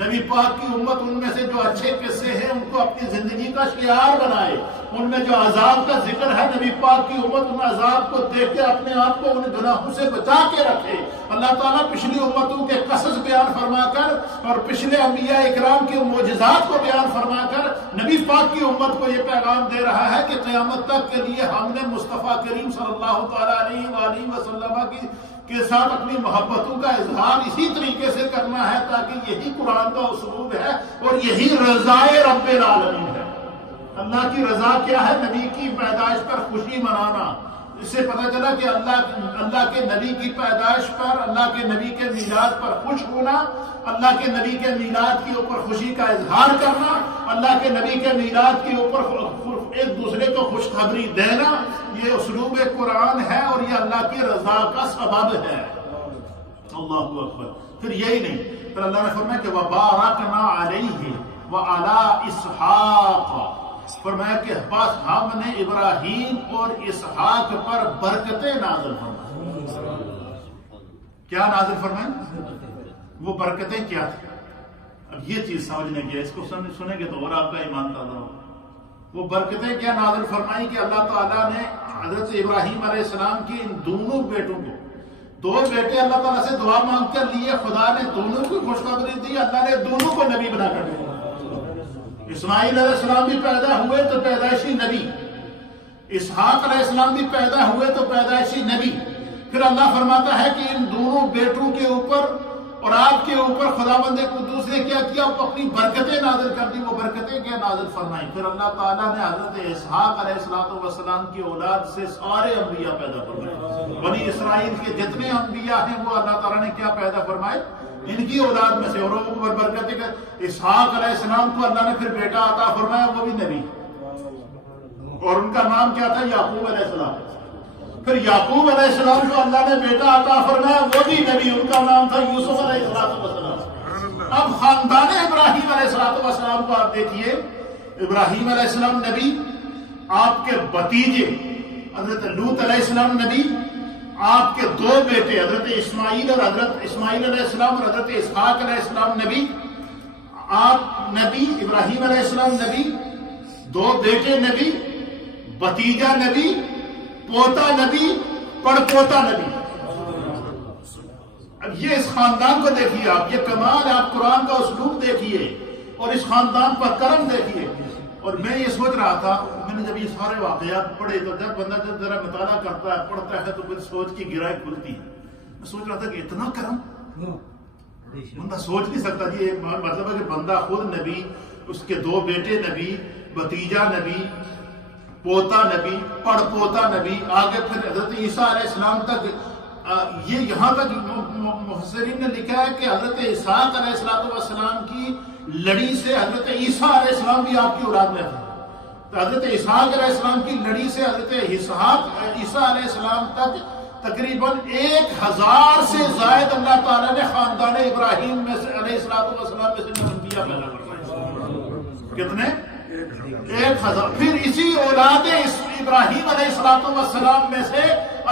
نبی پاک کی امت ان میں سے جو اچھے قصے ہیں ان کو اپنی زندگی کا شعار بنائے. ان میں جو عذاب کا ذکر ہے نبی پاک کی امت ان عذاب کو دیکھ کے اپنے آپ کو ان گناہوں سے بچا کے رکھے. اللہ تعالیٰ پچھلی امتوں کے قصص بیان فرما کر اور پچھلے انبیاء اکرام کے معجزات کو بیان فرما کر نبی پاک کی امت کو یہ پیغام دے رہا ہے کہ قیامت تک کے لیے ہم نے مصطفیٰ کریم صلی اللہ تعالیٰ علیہ وآلہ وسلم کے ساتھ اپنی محبتوں کا اظہار اسی طریقے سے کرنا ہے تاکہ یہی قرآن کا اسلوب ہے اور یہی رضائے رب العالمین ہے. اللہ کی رضا کیا ہے؟ نبی کی پیدائش پر خوشی منانا. اس سے پتہ چلا کہ اللہ کے نبی کی پیدائش پر، اللہ کے نبی کے میلاد پر خوش ہونا، اللہ کے نبی کے میلاد کے اوپر خوشی کا اظہار کرنا، اللہ کے نبی کے میلاد کے اوپر ایک دوسرے کو خوشخبری دینا، یہ اسلوب قرآن ہے اور یہ اللہ کی رضا کا سبب ہے. اللہ اکبر. پھر یہی نہیں، پھر اللہ نے فرمایا کہ وَبَارَكْنَا عَلَيْهِ وَعَلَىٰ إِسْحَاقَ. فرمایا کہ بس ہم نے ابراہیم اور اسحاق پر برکتیں نازل فرمائیں. کیا نازل فرمائیں؟ وہ برکتیں کیا تھیں؟ اب یہ چیز سمجھنے کی ہے، اس کو سنیں گے تو اور آپ کا ایمان تازہ ہو۔ وہ برکتیں کیا نازل فرمائی کہ اللہ تعالیٰ نے حضرت ابراہیم علیہ السلام کی ان دونوں بیٹوں کو، دو بیٹے اللہ تعالیٰ سے دعا مانگ کر لیے، خدا نے دونوں کو خوشخبری دی، اللہ نے دونوں کو نبی بنا کر دیا۔ اسماعیل علیہ السلام بھی پیدا ہوئے تو پیدائشی نبی، اسحاق علیہ السلام بھی پیدا ہوئے تو پیدائشی نبی۔ پھر اللہ فرماتا ہے کہ ان دونوں بیٹوں کے اوپر اور آپ کے اوپر خداوند قدوس نے کیا کیا؟ اپنی برکتیں نازل کر دی۔ وہ برکتیں کیا نازل فرمائی؟ پھر اللہ تعالیٰ نے حضرت اسحاق علیہ السلام کی اولاد سے سارے انبیاء پیدا فرمائے۔ بنی اسرائیل کے جتنے انبیاء ہیں وہ اللہ تعالیٰ نے کیا پیدا فرمائے؟ ان کی اولاد میں سے۔ اور وہ برکتیں کہ اسحاق علیہ السلام کو اللہ نے پھر بیٹا عطا فرمایا، وہ بھی نبی، اور ان کا نام کیا تھا؟ یعقوب علیہ السلام۔ پھر یعقوب علیہ السلام کو اللہ نے بیٹا عطا فرمایا، وہ بھی نبی، ان کا نام تھا یوسف علیہ السلام۔ اب خاندان ابراہیم علیہ السلام کو آپ دیکھیے، ابراہیم علیہ السلام نبی، آپ کے بھتیجے حضرت لوط علیہ السلام نبی، آپ کے دو بیٹے حضرت اسماعیل علیہ السلام اور حضرت اسحاق علیہ السلام نبی، آپ نبی، ابراہیم علیہ السلام نبی، دو بیٹے نبی، بھتیجا نبی، پوتا نبی، پڑپوتا نبی۔ اب یہ اس خاندان کو دیکھیے آپ، یہ کمال ہے، آپ قرآن کا اسلوب دیکھیے اور اس خاندان پر کرم دیکھیے۔ اور میں یہ سوچ رہا تھا، میں نے جب یہ سارے واقعات پڑھے تو جب بندہ جب ذرا مطالعہ کرتا ہے، پڑھتا ہے، تو پھر سوچ کی گہرائی کھلتی ہے۔ میں سوچ رہا تھا کہ اتنا کرم بندہ سوچ نہیں سکتا جی۔ یہ مطلب ہے کہ بندہ خود نبی، اس کے دو بیٹے نبی، بھتیجا نبی، پوتا نبی، پڑپوتا نبی، آگے پھر حضرت عیسیٰ علیہ السلام تک۔ یہ یہاں تک مفسرین نے لکھا ہے کہ حضرت اسحاق علیہ السلام کی لڑی سے حضرت عیسیٰ علیہ السلام بھی آپ کی اولاد میں تھے۔ تو حضرت اسحاق علیہ السلام کی لڑی سے حضرت عیسیٰ علیہ السلام تک تقریباً 1000 سے زائد اللہ تعالیٰ نے خاندان ابراہیم میں سے علیہ السلام میں سے انبیاء پیدا فرمائے۔ کتنے؟ 1000۔ پھر اسی اولاد ابراہیم علیہ السلام میں سے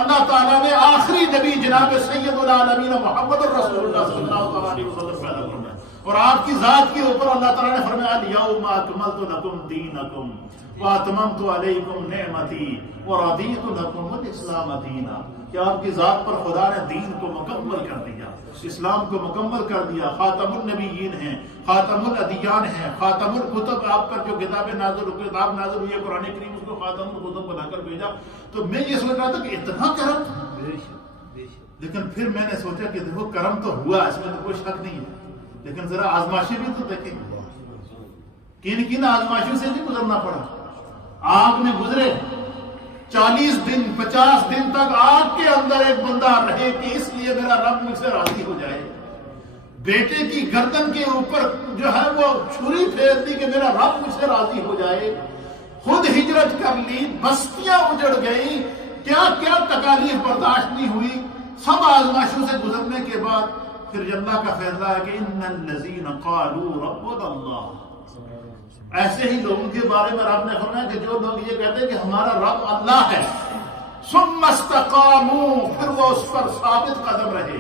اللہ تعالیٰ نے آخری نبی جناب سید العالمین محمد الرسول اللہ صلی اللہ علیہ وسلم پیدا فرمایا۔ اور آپ کی ذات کے اوپر اللہ تعالیٰ نے فرمایا الیوم اکملت لکم دینکم واتممت علیکم نعمتی ورضیت لکم الاسلام دینا۔ کہ آپ کی ذات پر خدا نے دین کو مکمل کر دیا، اسلام کو مکمل کر دیا۔ خاتم النبیین ہیں، خاتم الادیان ہیں، خاتم الکتب، آپ پر جو کتاب نازل ہوئی ہے قرآن کریم، اس کو خاتم الکتب بنا کر بھیجا۔ تو میں یہ سوچ رہا تھا کہ اتنا کرم، لیکن پھر میں نے سوچا کہ دیکھو کرم تو ہوا، اس میں تو کوئی شک نہیں ہے، لیکن ذرا آزمائشیں بھی تو دیکھیں، کن آزمائشوں سے بھی گزرنا پڑا۔ آگ میں گزرے 40 دن 50 دن تک آگ کے اندر ایک بندہ رہے کہ اس لیے میرا رب مجھ سے راضی ہو جائے۔ بیٹے کی گردن کے اوپر جو ہے وہ چھری پھیر دی کہ میرا رب مجھ سے راضی ہو جائے۔ خود ہجرت کر لی، بستیاں اجڑ گئی، کیا کیا تکالیف برداشت نہیں ہوئی۔ سب آزمائشوں سے گزرنے کے بعد پھر اللہ کا فیصلہ ہے کہ ان الذین قالوا ربنا اللہ، ایسے ہی لوگوں کے بارے میں رب نے فرمایا کہ جو لوگ یہ کہتے ہیں کہ ہمارا رب اللہ ہے، ثم استقاموا، پھر وہ اس پر ثابت قدم رہے،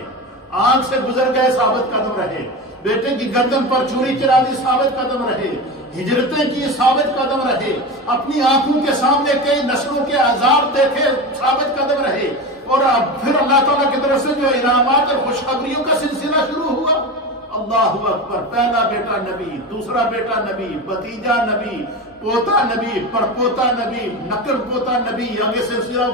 آگ سے گزر گئے ثابت قدم رہے، بیٹے کی گردن پر چھری چلا دی ثابت قدم رہے، ہجرتیں کی ثابت قدم رہے، اپنی آنکھوں کے سامنے کئی نسلوں کے عذاب دیکھے ثابت قدم رہے، اور پھر اللہ تعالیٰ کی طرف سے جو انعامات اور خوشخبریوں کا سلسلہ شروع ہوا۔ اللہ اکبر، پہلا بیٹا نبی، دوسرا بیٹا نبی، بھتیجا نبی، پوتا نبی، پڑپوتا نبی، نقل پوتا نبی، آگے سلسلہ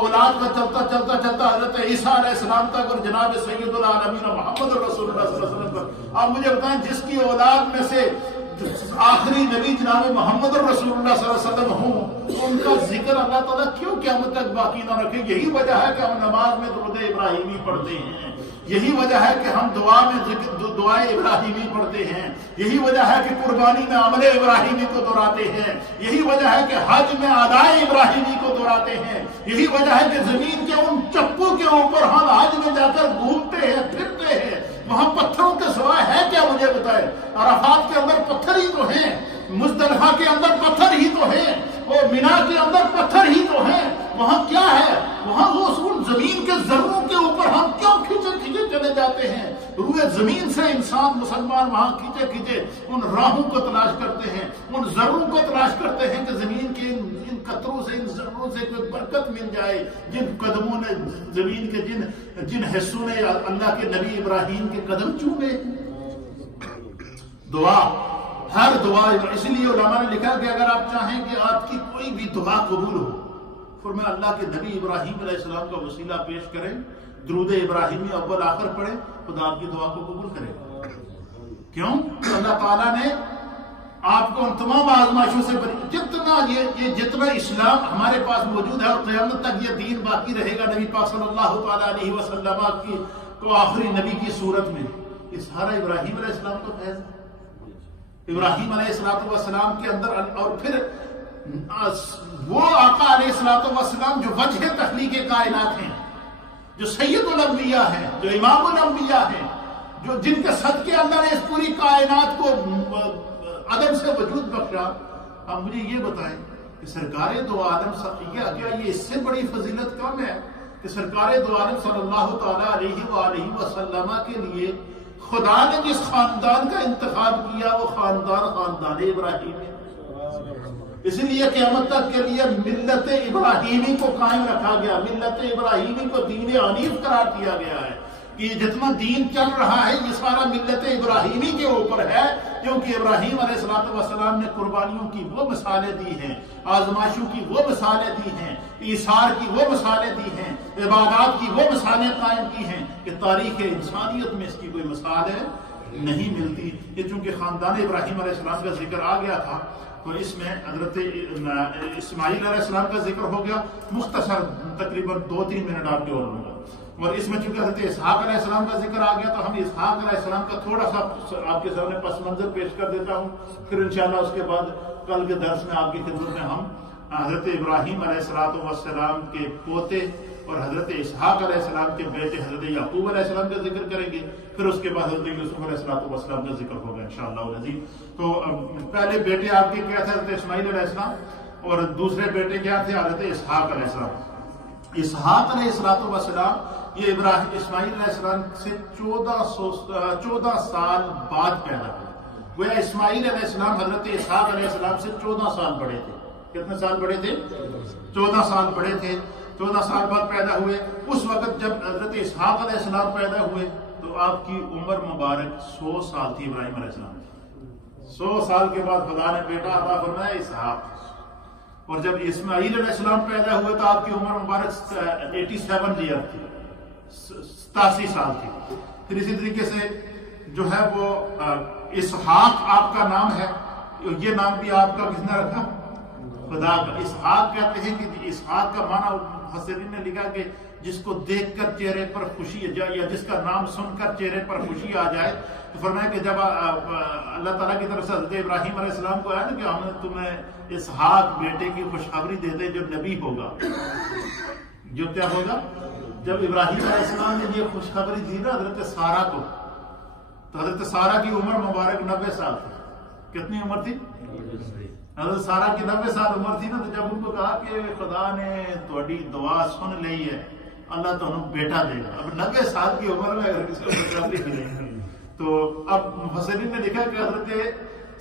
اولاد کا چلتا حضرت عیسیٰ علیہ السلام تک، اور جناب سید العالمین محمد رسول اللہ صلی اللہ علیہ وسلم پر۔ آپ مجھے بتائیں جس کی اولاد میں سے آخری نبی جناب محمد رسول اللہ صلی اللہ علیہ وسلم ہوں، ان کا ذکر اللہ تعالیٰ کیوں قیامت تک باقی نہ رکھے؟ یہی وجہ ہے کہ ہم نماز میں درود ابراہیمی پڑھتے ہیں، یہی وجہ ہے کہ ہم دعا میں دعائے ابراہیمی پڑھتے ہیں، یہی وجہ ہے کہ قربانی میں عمل ابراہیمی کو دہراتے ہیں، یہی وجہ ہے کہ حج میں ادائے ابراہیمی کو دہراتے ہیں، یہی وجہ ہے کہ زمین کے ان چپو کے اوپر ہم حج میں جا کر گھومتے ہیں، پھرتے ہیں۔ وہاں پتھروں کے سوائے ہے کیا؟ مجھے بتائے۔ عرفات کے اندر پتھر ہی تو ہیں، مزدلفہ کے اندر پتھر ہی تو ہیں، اور مینا کے اندر پتھر ہی تو ہیں، وہاں کیا ہے؟ وہاں وہ اصول زمین کے ذروں کے اوپر ہم کیوں کھینچے کھینچے چلے جاتے ہیں؟ روئے زمین سے انسان مسلمان وہاں کھینچے کھینچے ان راہوں کو تلاش کرتے ہیں، ان ذروں کو تلاش کرتے ہیں کہ زمین کے ان قطروں سے، ان ذروں سے کوئی برکت مل جائے، جن قدموں نے، زمین کے جن حصوں نے اللہ کے نبی ابراہیم کے قدم چومے۔ دعا، ہر دعا، اس لیے علماء نے لکھا کہ اگر آپ چاہیں کہ آپ کی کوئی بھی دعا قبول ہو، فرمایا اللہ کے نبی ابراہیم علیہ السلام کا وسیلہ پیش کریں، درود ابراہیمی اول آخر پڑھیں، خدا آپ کی دعا کو قبول کرے گا۔ کیوں؟ کہ اللہ تعالیٰ نے آپ کو ان تمام آزمائشوں سے جتنا اسلام ہمارے پاس موجود ہے اور قیامت تک یہ دین باقی رہے گا، نبی پاک صلی اللہ تعالیٰ علیہ وسلم کو آخری نبی کی صورت میں، یہ سارا ابراہیم علیہ السلام کا فیض ہے۔ ابراہیم علیہ السلام کے اندر، اور پھر وہ آقا علیہ السلام جو وجہ تخلیق کائنات ہیں، جو سید الانبیاء ہیں، جو امام الانبیاء ہیں، جو جن کے صدقے اللہ نے اس پوری کائنات کو عدم سے وجود بخشا، اب مجھے یہ بتائیں کہ سرکار دو عالم کیا یہ اس سے بڑی فضیلت کم ہے کہ سرکار دو عالم صلی اللہ تعالیٰ علیہ وآلہ وسلم کے لیے خدا نے جس خاندان کا انتخاب کیا وہ خاندان ابراہیم ہے۔ اس لیے قیامت تک کے لیے ملت ابراہیمی کو قائم رکھا گیا، ملت ابراہیمی کو دین حنیف قرار دیا گیا ہے کہ جتنا دین چل رہا ہے یہ سارا ملت ابراہیمی کے اوپر ہے، کیونکہ ابراہیم علیہ السلام نے قربانیوں کی وہ مثالیں دی ہیں، آزمائشوں کی وہ مثالیں دی ہیں، ایثار کی وہ مثالیں دی ہیں، عبادات کی وہ مثالیں قائم کی ہیں کہ تاریخ انسانیت میں اس کی کوئی مثال ہے نہیں ملتی۔ یہ چونکہ خاندان ابراہیم علیہ السلام کا ذکر آ گیا تھا تو اس میں حضرت اسماعیل علیہ السلام کا ذکر ہو گیا، مختصر تقریباً 2-3 منٹ آپ کے اور لوں گا، اور اس میں چونکہ حضرت اسحاق علیہ السلام کا ذکر آ گیا تو ہم اسحاق علیہ السلام کا تھوڑا سا آپ کے سامنے پس منظر پیش کر دیتا ہوں، پھر انشاءاللہ اس کے بعد کل کے درس میں آپ کی خدمت میں ہم حضرت ابراہیم علیہ السلام کے پوتے اور حضرت اسحاق علیہ السلام کے بیٹے حضرت یعقوب علیہ السلام کا ذکر کریں گے، پھر اس کے بعد حضرت یوسف علیہ السلام کا ذکر ہوگا انشاءاللہ العزیز۔ تو پہلے بیٹے آپ کے کیا تھے؟ حضرت اسماعیل علیہ السلام، اور دوسرے بیٹے کیا تھے؟ حضرت اسحاق علیہ السلام۔ اسحاق علیہ السلام یہ اسماعیل علیہ السلام سے 14 سال بعد پیدا ہوئے، گویا اسماعیل علیہ السلام حضرت اسحاق علیہ السلام سے 14 سال بڑے تھے۔ کتنے سال بڑے تھے؟ 14 سال بڑے تھے، 14 سال بعد پیدا ہوئے۔ اس وقت جب حضرت اسحاق علیہ السلام پیدا ہوئے تو آپ کی عمر مبارک 100 سال تھی ابراہیم علیہ السلام۔ 100 سال کے بعد خدا نے بیٹا عطا فرمایا اسحاق، اور جب اسماعیل علیہ السلام پیدا ہوئے تو آپ کی عمر مبارک 87 ایئر تھی، 87 سال تھی۔ پھر اسی طریقے سے جو ہے وہ اسحاق آپ کا نام ہے، یہ نام بھی آپ کا کس نے رکھا؟ خدا کا۔ اسحاق کہتے ہیں کہ اسحاق کا معنی مفسرین نے لکھا کہ جس کو دیکھ کر چہرے پر خوشی آ جائے، یا جس کا نام سن کر چہرے پر خوشی آ جائے، تو فرمایا کہ جب اللہ تعالیٰ کی طرف سے حضرت ابراہیم علیہ السلام کو آیا نا کہ ہم نے تمہیں اسحاق بیٹے کی خوشخبری دے دے جو نبی ہوگا، جو کیا ہوگا؟ جب ابراہیم علیہ السلام نے یہ خوشخبری دی نا حضرت سارہ کو، تو حضرت سارہ کی عمر مبارک 90 سال تھی۔ کتنی عمر تھی؟ حضرت سارہ کی 90 سال عمر تھی نا، تو جب ان کو کہا کہ خدا نے تھوڑی دعا سن لی ہے، اللہ تو انہوں بیٹا دے گا، اب 90 سال کی عمر میں اگر کسی کو خوشخبری ملے تو اب مفسرین نے لکھا کہ حضرت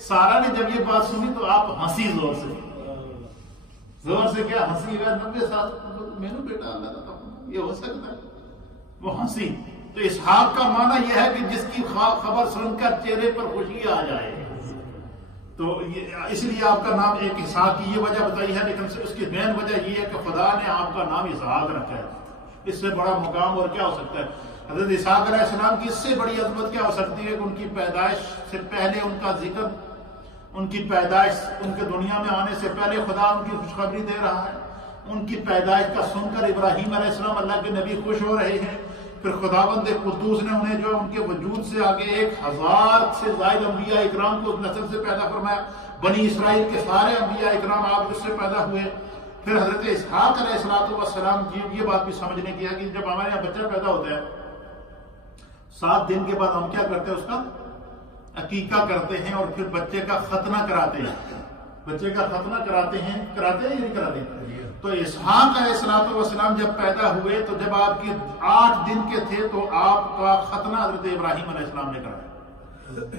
سارہ نے جب یہ بات سنی تو آپ ہنسی زور سے کیا ہنسی گا؟ 90 سال میں نے بیٹا اللہ کا یہ ہو سکتا ہے؟ وہ ہنسی۔ تو اسحاق کا معنی یہ ہے کہ جس کی خبر سن کر چہرے پر خوشی آ جائے، تو اس لیے آپ کا نام ایک اسحاق کی یہ وجہ بتائی ہے، لیکن اس کی مین وجہ یہ ہے کہ خدا نے آپ کا نام اسحاق رکھا ہے۔ اس سے بڑا مقام اور کیا ہو سکتا ہے؟ حضرت اسحاق علیہ السلام کی اس سے بڑی عظمت کیا ہو سکتی ہے کہ ان کی پیدائش سے پہلے ان کا ذکر، ان کی پیدائش، ان کے دنیا میں آنے سے پہلے خدا ان کی خوشخبری دے رہا ہے، ان کی پیدائش کا سن کر ابراہیم علیہ السلام اللہ کے نبی خوش ہو رہے ہیں، پھر خداوند قدوس نے انہیں جو ان کے وجود سے آگے 1000 سے زائد انبیاء اکرام کو نسل سے پیدا فرمایا، بنی اسرائیل کے سارے انبیاء اکرام آپ اس سے پیدا ہوئے۔ پھر حضرت اسحاق علیہ السلام یہ بات بھی سمجھنے کی ہے کہ جب ہمارے یہاں بچہ پیدا ہوتا ہے 7 دن کے بعد ہم کیا کرتے ہیں؟ اس کا عقیقہ کرتے ہیں اور پھر بچے کا ختنہ کراتے ہیں۔ بچے کا ختنہ کراتے ہیں یا نہیں کراتے ہیں؟ تو اسحاق علیہ السلام جب پیدا ہوئے تو جب آپ کے 8 دن کے تھے تو آپ کا ختنہ حضرت ابراہیم علیہ السلام نے کرایا۔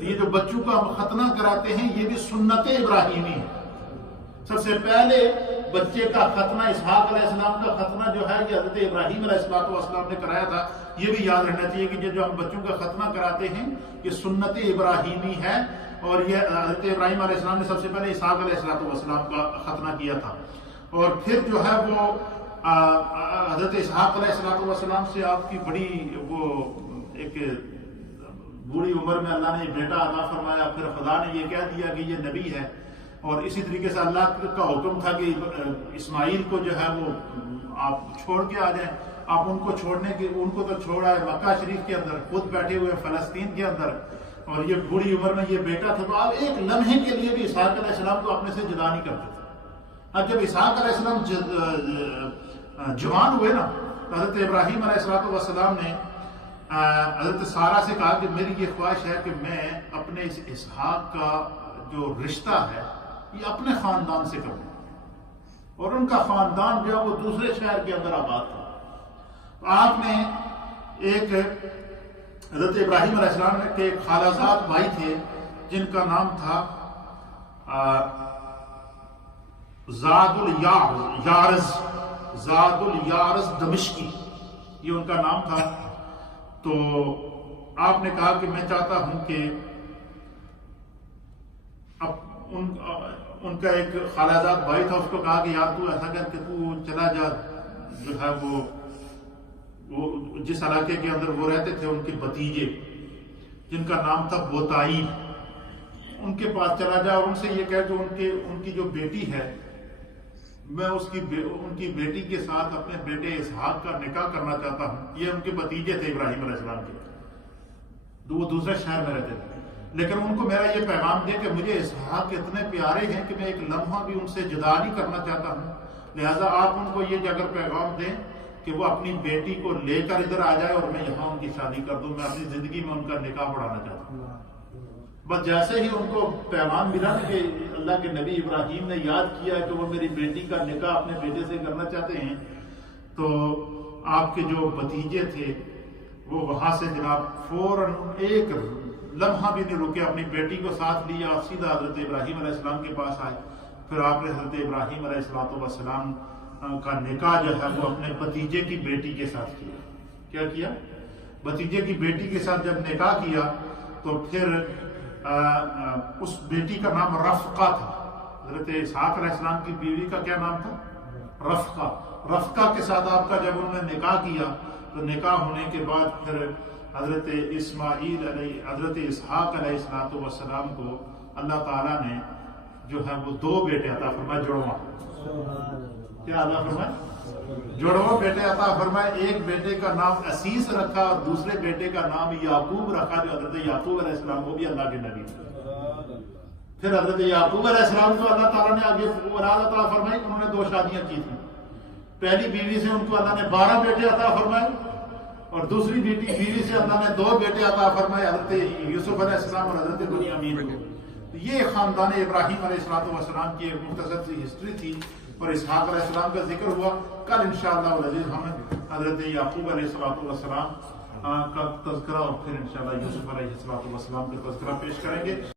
یہ جو بچوں کا ختنہ کراتے ہیں یہ بھی سنت ابراہیمی ہے۔ سب سے پہلے بچے کا ختنہ اسحاق علیہ السلام کا ختنہ جو ہے یہ حضرت ابراہیم علیہ السلام نے کرایا تھا۔ یہ بھی یاد رکھنا چاہیے کہ جو ہم بچوں کا ختنہ کراتے ہیں یہ سنت ابراہیمی ہے، اور یہ حضرت ابراہیم علیہ السلام نے سب سے پہلے اسحاق علیہ السلام کا ختنہ کیا تھا۔ اور پھر جو ہے وہ حضرت اسحاق علیہ السلام سے آپ کی بڑی وہ ایک بوڑھی عمر میں اللہ نے بیٹا عطا فرمایا، پھر خدا نے یہ کہہ دیا کہ یہ نبی ہے، اور اسی طریقے سے اللہ کا حکم تھا کہ اسماعیل کو جو ہے وہ آپ چھوڑ کے آ جائیں۔ آپ ان کو چھوڑنے کے ان کو تو چھوڑا ہے مکہ شریف کے اندر، خود بیٹھے ہوئے فلسطین کے اندر، اور یہ بوڑھی عمر میں یہ بیٹا تھا، تو آپ ایک لمحے کے لیے بھی اسحاق علیہ السلام کو اپنے سے جدا نہیں کرتے تھے۔ اب جب اسحاق علیہ السلام جوان ہوئے نا، حضرت ابراہیم علیہ السلام نے حضرت سارہ سے کہا کہ میری یہ خواہش ہے کہ میں اپنے اس اسحاق کا جو رشتہ ہے یہ اپنے خاندان سے کروں، اور ان کا خاندان جو ہے وہ دوسرے شہر کے اندر آباد تھا۔ تو آپ نے ایک حضرت ابراہیم علیہ السلام کے ایک خالہ زاد بھائی تھے جن کا نام تھا زاد الیارز دمشقی، یہ ان کا نام تھا۔ تو آپ نے کہا کہ میں چاہتا ہوں کہ ان کا ایک خالہ زاد بھائی تھا، اس کو کہا کہ یار تو ایسا کر کہ تو چلا جا، جو ہے وہ جس علاقے کے اندر وہ رہتے تھے ان کے بھتیجے جن کا نام تھا بوتائیل، ان کے پاس چلا جا اور ان سے یہ کہہ کہ ان کی جو بیٹی ہے میں ان کی بیٹی کے ساتھ اپنے بیٹے اسحاق کا نکاح کرنا چاہتا ہوں۔ یہ ان کے بھتیجے تھے ابراہیم علیہ السلام کے، وہ دوسرے شہر میں رہتے تھے، لیکن ان کو میرا یہ پیغام دے کہ مجھے اسحاق اتنے پیارے ہیں کہ میں ایک لمحہ بھی ان سے جدا نہیں کرنا چاہتا ہوں، لہذا آپ ان کو یہ اگر پیغام دیں کہ وہ اپنی بیٹی کو لے کر ادھر آ جائے اور میں یہاں ان کی شادی کر دوں، میں اپنی زندگی میں ان کا نکاح پڑھانا چاہتا ہوں۔ بس جیسے ہی ان کو پیغام ملا کہ اللہ کے نبی ابراہیم نے یاد کیا کہ وہ میری بیٹی کا نکاح اپنے بیٹے سے کرنا چاہتے ہیں، تو آپ کے جو بھتیجے تھے وہ وہاں سے جناب فوراً ایک لمحہ بھی نہیں رکے، اپنی بیٹی کو ساتھ لیا، سیدھا حضرت ابراہیم علیہ السلام کے پاس آئے۔ پھر آپ نے حضرت ابراہیم علیہ السلام کا نکاح جو ہے وہ اپنے بھتیجے کی بیٹی کے ساتھ کیا۔ کیا کیا؟ بھتیجے کی بیٹی کے ساتھ جب نکاح کیا تو پھر اس بیٹی کا نام رفقہ تھا۔ حضرت اسحاق علیہ السلام کی بیوی کا کیا نام تھا؟ رفقہ کے ساتھ آپ کا جب انہوں نے نکاح کیا تو نکاح ہونے کے بعد پھر حضرت اسحاق علیہ السلام کو اللہ تعالیٰ نے جو ہے وہ 2 بیٹے عطا فرمائے، جڑواں۔ کیا عطا فرمائے؟ جڑواں بیٹے عطا فرمائے۔ ایک بیٹے کا نام اسیس رکھا اور دوسرے بیٹے کا نام یعقوب رکھا، جو حضرت یعقوب علیہ السلام وہ بھی اللہ کے نبی تھے۔ پھر حضرت یعقوب علیہ السلام کو اللہ تعالیٰ نے آگے اولاد عطا فرمائی، انہوں نے 2 شادیاں کی تھیں۔ پہلی بیوی سے ان کو اللہ نے 12 بیٹے عطا فرمائے، اور دوسری بیوی سے اللہ نے 2 بیٹے عطا فرمائے، حضرت یوسف علیہ السلام اور حضرت بنیامین کو۔ یہ خاندان ابراہیم علیہ السلام کی ایک مختصر سی ہسٹری تھی، اور اسحاق علیہ السلام کا ذکر ہوا۔ کل انشاءاللہ العزیز ہم حضرت یعقوب علیہ السلام کا تذکرہ اور پھر انشاءاللہ یوسف علیہ السلام کا تذکرہ پیش کریں گے۔